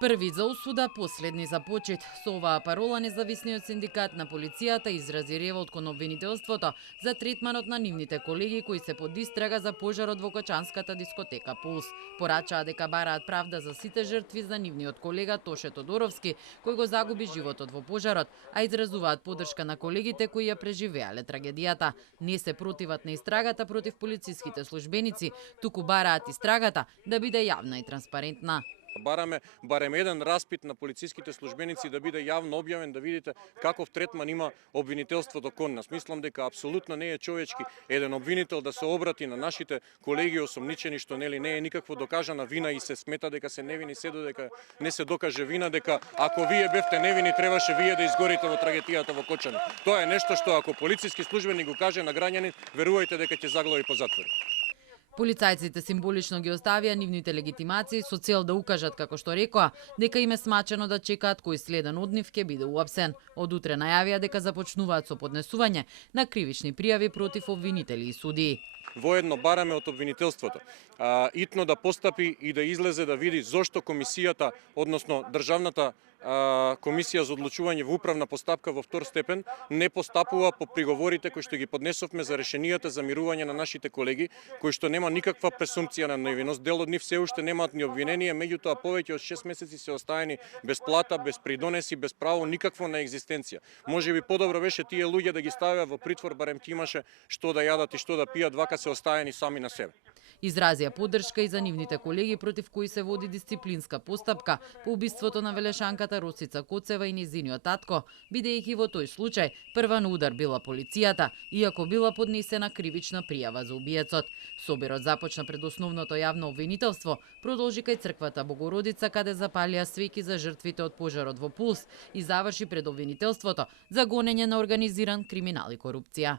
Први за осуда, последни за почит. Со оваа парола независниот синдикат на полицијата изрази револт кон обвинителството за третманот на нивните колеги кои се под истрага за пожарот во кочанската дискотека Пулс. Порачаа дека бараат правда за сите жртви за нивниот колега Тоше Тодоровски, кој го загуби животот во пожарот, а изразуваат поддршка на колегите кои ја преживеале трагедијата. Не се противат на истрагата против полициските службеници, туку бараат истрагата да биде јавна и транспарентна. Бараме барем еден распит на полициските службеници да биде јавно објавен, да видите каков третман има обвинителството кон нас. Мислам дека апсолутно не е човечки еден обвинител да се обрати на нашите колеги осомничени што не е никакво докажана вина и се смета дека се невини се додека не се докаже вина, дека ако вие бевте невини требаше вие да изгорите во трагедијата во Кочани. Тоа е нешто што ако полициски службеник го каже на граѓанин, верувајте дека ќе заглави по затвори. Полицајците символично ги оставија нивните легитимации со цел да укажат, како што рекоа, дека им е смачено да чекаат кој следен од нив ќе биде уапсен. Од утре најавија дека започнуваат со поднесување на кривични пријави против обвинители и судии. Воедно бараме од обвинителството итно да постапи и да излезе да види зошто комисијата, односно државната комисија за одлучување во управна постапка во втор степен не постапува по приговорите кои што ги поднесовме за решенијата за мирување на нашите колеги, кои што нема никаква пресумпција на невиност. Дел од нив се уште немаат ни обвинение, меѓутоа повеќе од 6 месеци се остаени без плата, без придонеси, без право никакво на екзистенција. Можеби подобро беше тие луѓе да ги ставија во притвор, барем ќе имаше што да јадат и што да пијат, вака се остаени сами на себе. Изразија поддршка и за нивните колеги против кои се води дисциплинска постапка по убиството на велешанката Росица Коцева и незиниот татко, бидејќи во тој случај прва на удар била полицијата, иако била поднесена кривична пријава за убиецот. Собирот започна пред основното јавно обвинителство, продолжи кај црквата Богородица каде запалија свеќи за жртвите од пожарот во Пулс и заврши пред обвинителството за гонење на организиран криминал и корупција.